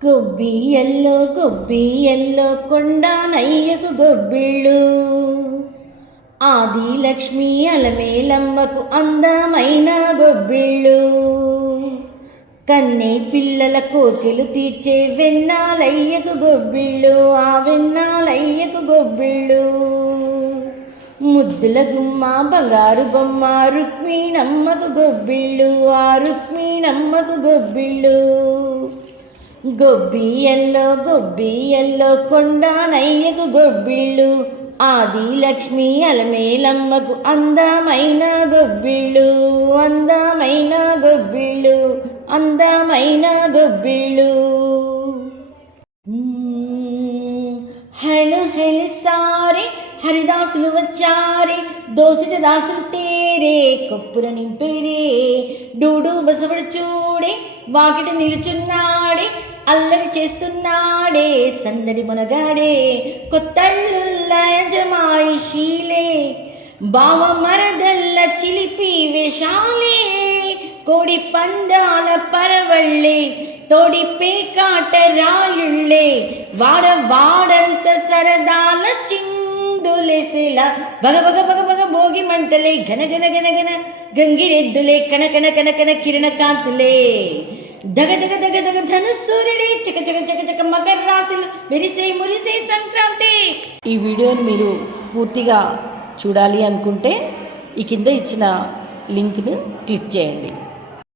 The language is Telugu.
గొబ్బియల్లో కొండ నయ్యకు గొబ్బిళ్ళు, ఆదిలక్ష్మి అలమేలమ్మకు అందమైన గొబ్బిళ్ళు, కన్నే పిల్లల కోర్కెలు తీర్చే వెన్నాలయ్యకు గొబ్బిళ్ళు, ఆ వెన్నాలయ్యకు గొబ్బిళ్ళు, ముద్దుల గుమ్మ బంగారు బొమ్మ రుక్మిణమ్మకు గొబ్బిళ్ళు, ఆ రుక్మిణమ్మకు గొబ్బిళ్ళు. గొబ్బియల్లో కొండ నయ్యకు గొబ్బిళ్ళు, ఆదిలక్ష్మి అలమేలమ్మకు అందమైన గొబ్బిళ్ళు, అందమైన గొబ్బిళ్ళు, అందమైన గొబ్బిళ్ళు. హలో హెలి సారే హరిదాసులు వచ్చారే, దోసిట దాసులు తేరే కప్పుల నింపేరే, డూడు బసవడు చూడే వాకిట నిలుచున్నాడే, అల్లరి చేస్తున్నాడే సందడి మునగాడే, కొత్తళ్ళుల్ల యజమాయిషీలే, బావ మరదల్ల చిలిపి వేషాలే, కోడి పందాల పరవళ్ళే, తోడి పేకాట రాయుళ్ళే, వాడంత సరదాల చిందులేసేలా, బగ బగ బగ బగ భోగి మంటలే, ఘన ఘన ఘన ఘన గంగిరెద్దులే, కనకన కనకన కిరణ కాంతులే, దగ దగ దగ దగ ధనుసూర్యుడే, చక చక చక చక మకర రాశులు మెరిసే మురిసే సంక్రాంతి. ఈ వీడియోని మీరు పూర్తిగా చూడాలి అనుకుంటే ఈ కింద ఇచ్చిన లింక్ను క్లిక్ చేయండి.